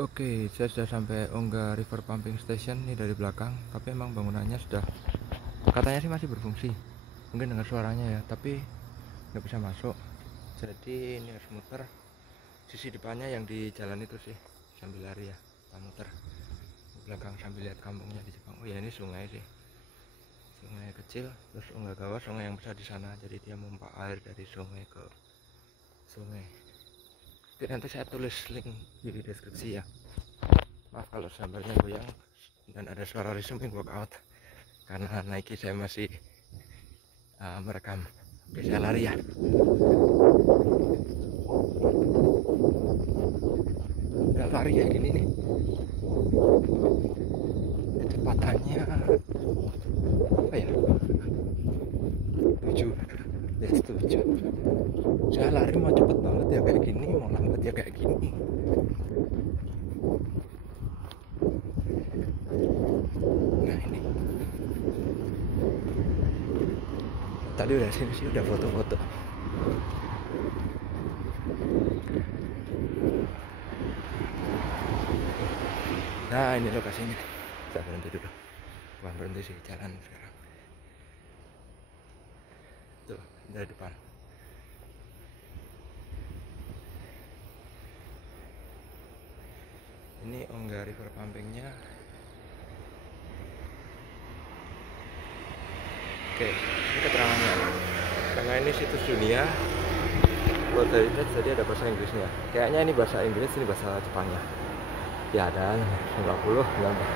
Oke, saya sudah sampai Ongga River Pumping Station ini dari belakang, tapi emang bangunannya sudah katanya sih masih berfungsi. Mungkin dengar suaranya ya, tapi nggak bisa masuk. Jadi ini harus muter sisi depannya yang di jalan itu sih, sambil lari ya, kita muter di belakang sambil lihat kampungnya di Jepang. Oh ya, ini sungai sih, sungai kecil, terus Onggagawa sungai yang besar di sana. Jadi dia memompa air dari sungai ke sungai. Oke, nanti saya tulis link di deskripsi ya. Maaf kalau gambarnya goyang dan ada suara resuming workout karena Nike saya masih merekam. Oke, saya lari ya. Udah lari ya gini nih. Kecepatannya apa ya? 7. Ya 7. Saya lari mau cepet banget ya kayak gini, mau lambat ya kayak gini. Nah ini. Tadi udah sini sih udah foto-foto. Nah ini lokasinya. Saya berhenti dulu. Bukan berhenti sih, jalan sekarang. Tuh dari depan. Ini Ongga River Pumpingnya. Oke, ini keterangannya. Karena ini situs dunia World Heritage, jadi ada bahasa Inggrisnya. Kayaknya ini bahasa Inggris, ini bahasa Jepangnya. Ya dan 90 gambar.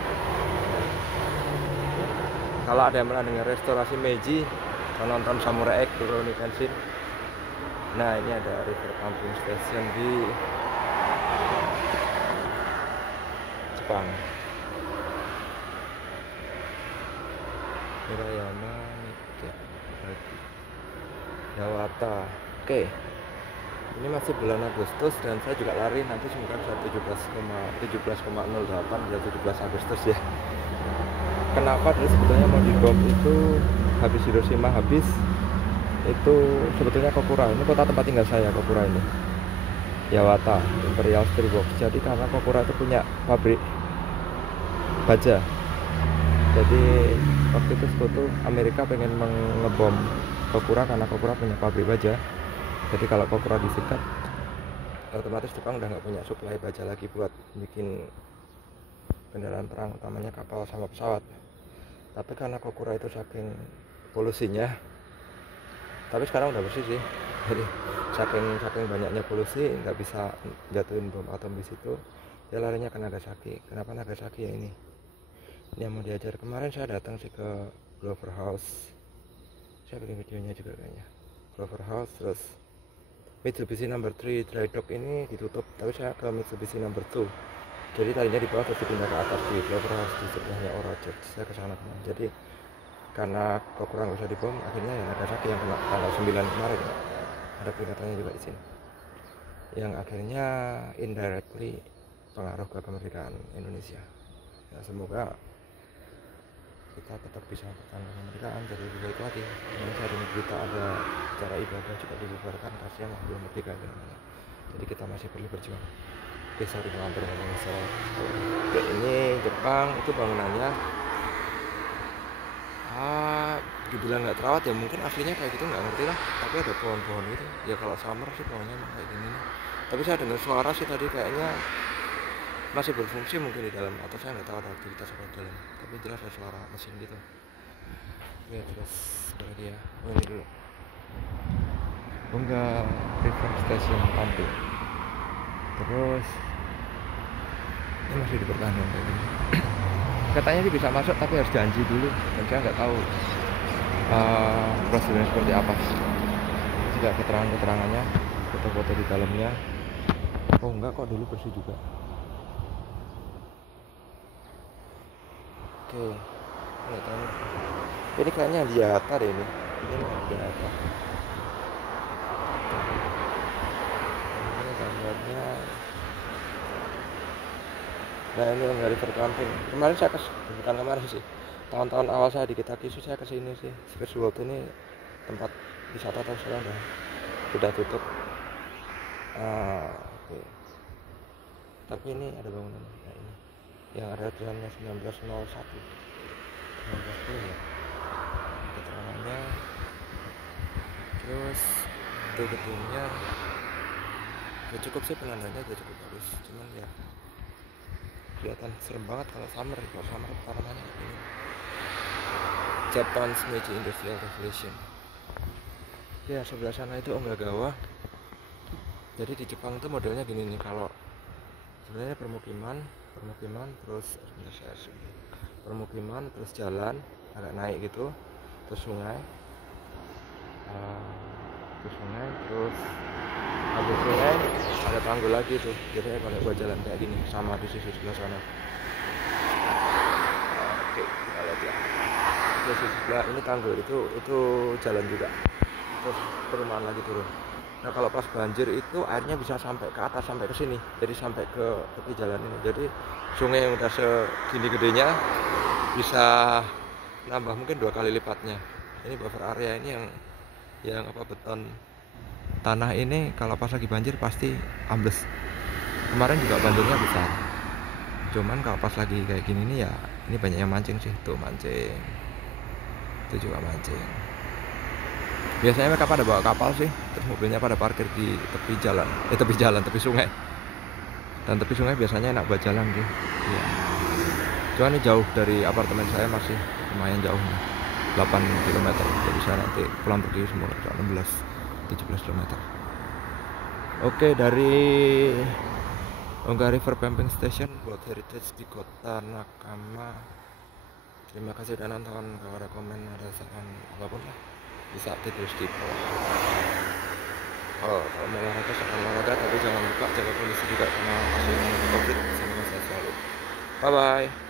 Kalau ada yang pernah dengar restorasi Meiji atau nonton Samurai X Rurouni Kenshin, nah ini ada River Pumping Station di Jepang. Hirayama Yawata. Oke, ini masih bulan Agustus dan saya juga lari nanti semoga bisa 17,08 dan 17 Agustus ya. Kenapa dulu sebetulnya mau dibom itu habis Hiroshima habis itu sebetulnya Kokura, ini kota tempat tinggal saya, Kokura ini Yawata Imperial Steelworks. Jadi karena Kokura itu punya pabrik baja, jadi waktu itu sekutu Amerika pengen mengebom Kokura karena Kokura punya pabrik baja. Jadi kalau Kokura disikat otomatis Jepang udah nggak punya suplai baja lagi buat bikin kendaraan perang, utamanya kapal sama pesawat. Tapi karena Kokura itu saking polusinya, tapi sekarang udah bersih sih. Jadi saking banyaknya polusi nggak bisa jatuhin bom atom di situ. Dia larinya ke Nagasaki. Kenapa Nagasaki ya ini? Ini yang mau diajar. Kemarin saya datang sih ke Glover House. Saya bikin videonya juga kayaknya. Glover House, terus Mitsubishi Number 3 Dry Dock ini ditutup, tapi saya ke Mitsubishi Number 2. Jadi tadinya di bawah terus dipindah ke atas di Glover House di sebelahnya Orchard. Saya ke sana kemarin. Jadi karena Kokura nggak bisa dibom, akhirnya ya Nagasaki yang kena tanggal 9 kemarin ya. Ada peringatannya juga di sini. Yang akhirnya indirectly pengaruh ke kemerdekaan Indonesia. Ya, semoga kita tetap bisa bertahan kemerdekaan jadi lebih baik lagi. Ini saat ini berita ada acara ibadah juga dibubarkan, kasihan lah belum merdeka gimana. Jadi kita masih perlu berjuang. Oke, sorry ngelantur ngomongin soal. Oke, ini Jepang itu bangunannya dibilang nggak terawat ya, mungkin aslinya kayak gitu nggak ngerti lah, tapi ada pohon-pohon gitu ya. Kalau summer sih pohonnya emang kayak gini nih, tapi saya dengar suara sih tadi kayaknya masih berfungsi mungkin di dalam, atau saya nggak tahu ada aktivitas apa di dalam, tapi jelas ada suara mesin gitu. Oke, terus berarti ya, oh ini dulu Ongga River Station Pumping. Terus ini masih dipertahankan kayak gini. Katanya sih bisa masuk tapi harus janji dulu, dan saya nggak tahu prosedurnya seperti apa. Juga keterangannya, foto-foto di dalamnya. Oh enggak kok, dulu bersih juga. Oke, nggak tahu. Ini kayaknya Liata deh ini. Ini Liata. Ini gambarnya. Nah ini Ongga River Pumping. Kemarin saya bukan kemarin sih. Tahun-tahun awal saya di Kitakyushu saya kesini sih. Spiritual ini tempat wisata, tahu sekarang sudah tutup. Oke. Tapi ini ada bangunan, nah ini yang ada tulisannya 1901 1910 ya keterangannya. Terus itu gedungnya ya cukup sih, penandanya udah cukup bagus, cuman ya kelihatan serem banget kalau summer tanamannya ini Japan's Meiji Industrial Revolution. Ya sebelah sana itu Onggagawa. Jadi di Jepang itu modelnya gini nih, kalau sebenarnya permukiman terus permukiman terus jalan agak naik gitu, terus sungai, terus habis sungai ada tanggul lagi tuh, jadi kalau buat jalan kayak gini sama di sisi sebelah sana. Oke, kita lihat ya. Di sisi sebelah ini tanggul, itu jalan juga, terus perumahan lagi turun. Nah kalau pas banjir itu airnya bisa sampai ke atas, sampai ke sini, jadi sampai ke tepi jalan ini. Jadi sungai yang udah segini gedenya bisa nambah mungkin 2 kali lipatnya. Ini buffer area ini yang beton tanah ini kalau pas lagi banjir pasti ambles. Kemarin juga banjirnya besar, cuman kalau pas lagi kayak gini nih ya ini banyak yang mancing sih, tuh mancing, itu juga mancing. Biasanya mereka pada bawa kapal sih, terus mobilnya pada parkir di tepi sungai. Dan tepi sungai biasanya enak buat jalan sih. Ya. Cuma ini jauh dari apartemen saya, masih lumayan jauh nih, 8 km. Jadi saya nanti pulang pergi semua 16-17 km. Oke, dari Ongga River Pumping Station buat heritage di kota Nakama. Terima kasih udah nonton. Kalau ada komen, ada saran apapun lah, bisa terus di bawah. Kalau mau olahraga tapi jangan lupa jaga kondisi juga karena masih COVID. Semoga sehat selalu. Bye bye.